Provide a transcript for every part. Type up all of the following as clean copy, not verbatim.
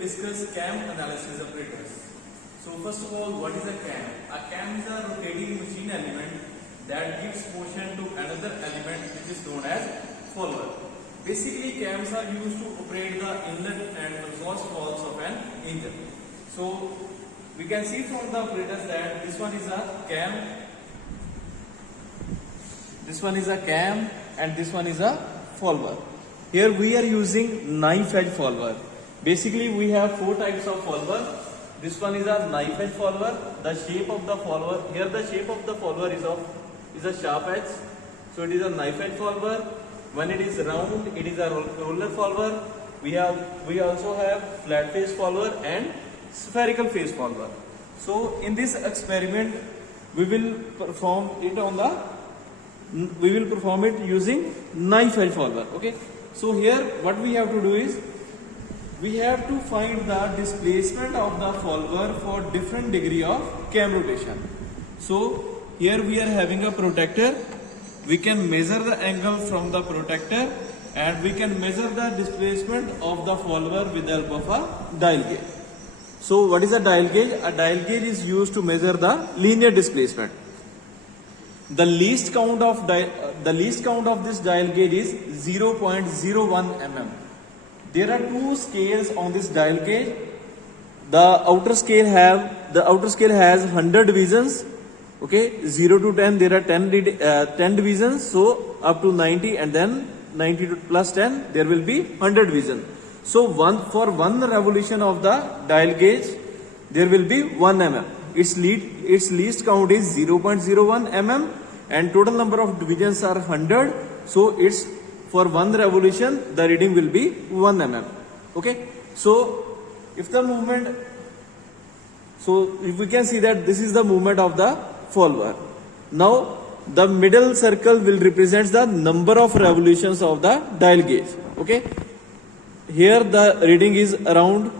discuss cam analysis operators. So first of all, what is a cam? A cam is a rotating machine element that gives motion to another element which is known as follower. Basically, cams are used to operate the inlet and exhaust valves of an engine. So we can see from the operators that this one is a cam, this one is a cam, and this one is a follower. Here we are using knife edge follower. Basically, we have four types of follower. This one is a knife edge follower. The shape of the follower, here the shape of the follower is a sharp edge. So it is a knife edge follower. When it is round, it is a roller follower. We also have flat face follower and spherical face follower. So in this experiment, we will perform it using knife edge follower. Okay. So here what we have to do is we have to find the displacement of the follower for different degree of cam rotation. So here we are having a protector. We can measure the angle from the protector and we can measure the displacement of the follower with the help of a dial gauge. So what is a dial gauge? A dial gauge is used to measure the linear displacement. The least count of this dial gauge is 0.01 mm. There are two scales on this dial gauge. The outer scale has 100 divisions. Okay, 0 to 10 there are 10 divisions. So up to 90 and then 90 plus 10 there will be 100 divisions. So for one revolution of the dial gauge there will be 1 mm. Its least count is 0.01 mm and total number of divisions are 100. So it's for one revolution the reading will be 1 mm. Okay. So if we can see that this is the movement of the follower. Now the middle circle will represent the number of revolutions of the dial gauge. Okay. Here the reading is around,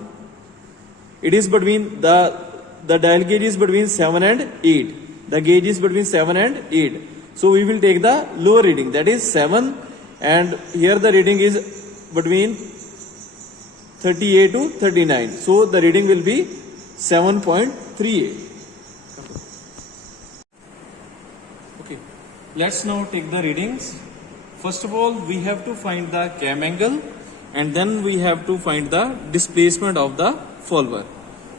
it is between the dial gauge is between 7 and 8. The gauge is between 7 and 8. So we will take the lower reading, that is 7, and here the reading is between 38 to 39. So the reading will be 7.38. Okay, let's now take the readings. First of all, we have to find the cam angle and then we have to find the displacement of the follower.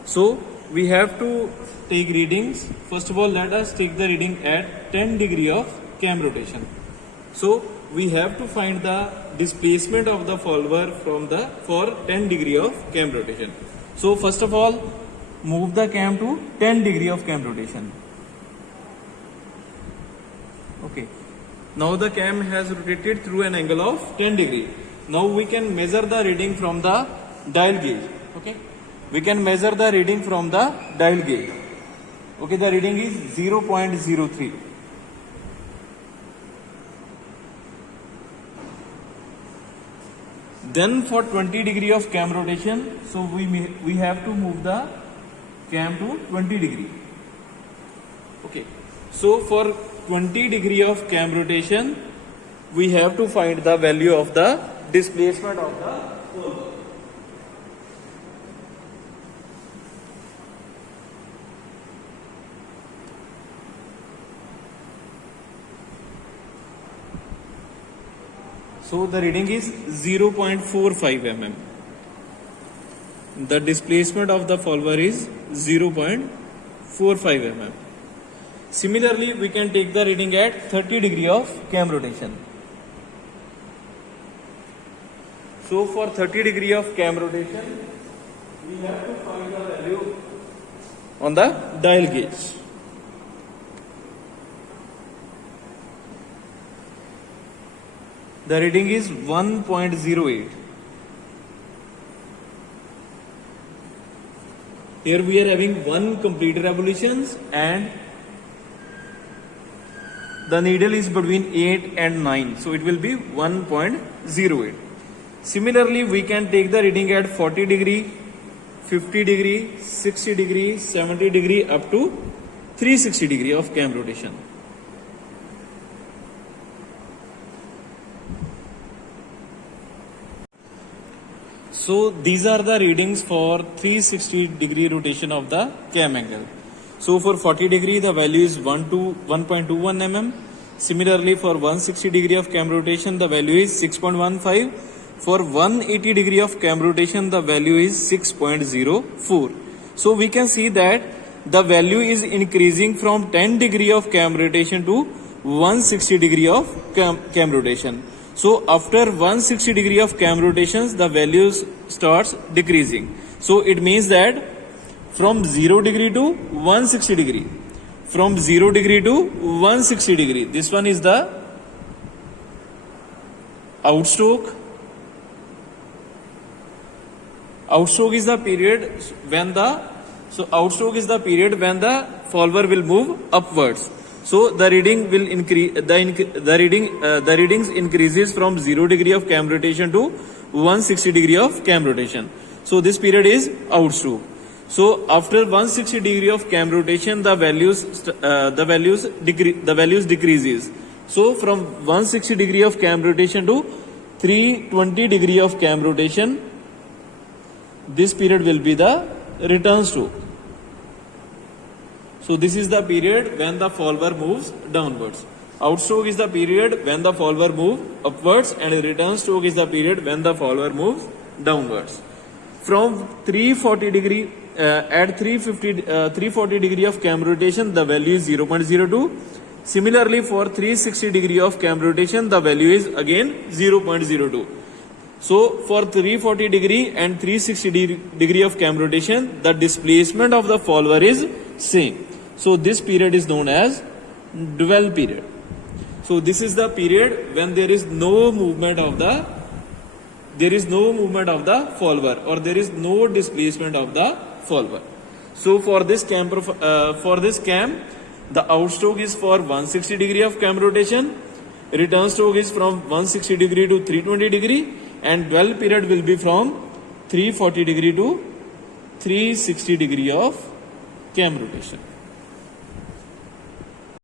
So we have to take readings. First of all, let us take the reading at 10 degree of cam rotation. So we have to find the displacement of the follower for 10 degree of cam rotation. So first of all, move the cam to 10 degree of cam rotation. Okay. Now the cam has rotated through an angle of 10 degree. Now we can measure the reading from the dial gauge. Okay. We can measure the reading from the dial gauge. Okay, the reading is 0.03. Then for 20 degree of cam rotation, so we have to move the cam to 20 degree. Okay, so for 20 degree of cam rotation, we have to find the value of the displacement of the follower. So the reading is 0.45 mm. The displacement of the follower is 0.45 mm. Similarly, we can take the reading at 30 degree of cam rotation. So for 30 degree of cam rotation, we have to find the value on the dial gauge. The reading is 1.08. Here we are having 1 complete revolutions and the needle is between 8 and 9. So it will be 1.08. Similarly, we can take the reading at 40 degree, 50 degree, 60 degree, 70 degree up to 360 degree of cam rotation. So these are the readings for 360 degree rotation of the cam angle. So for 40 degree the value is 1.21 mm. Similarly for 160 degree of cam rotation the value is 6.15. For 180 degree of cam rotation the value is 6.04. So we can see that the value is increasing from 10 degree of cam rotation to 160 degree of cam rotation. So after 160 degree of cam rotations the values starts decreasing. So it means that from 0 degree to 160 degree, from 0 degree to 160 degree, this one is the outstroke. Outstroke is the period when the follower will move upwards. So the reading will increase. The readings increases from 0 degree of cam rotation to 160 degree of cam rotation. So this period is outstroke. So after 160 degree of cam rotation, the values decreases. So from 160 degree of cam rotation to 320 degree of cam rotation, this period will be the return stroke. So this is the period when the follower moves downwards. Outstroke is the period when the follower moves upwards, and return stroke is the period when the follower moves downwards. From 340 degree at 340 degree of cam rotation, the value is 0.02. Similarly, for 360 degree of cam rotation, the value is again 0.02. So for 340 degree and 360 degree of cam rotation, the displacement of the follower is same. So this period is known as dwell period. So this is the period when there is no movement of the follower, or there is no displacement of the follower. So for this cam, the outstroke is for 160 degree of cam rotation, return stroke is from 160 degree to 320 degree, and dwell period will be from 340 degree to 360 degree of cam rotation.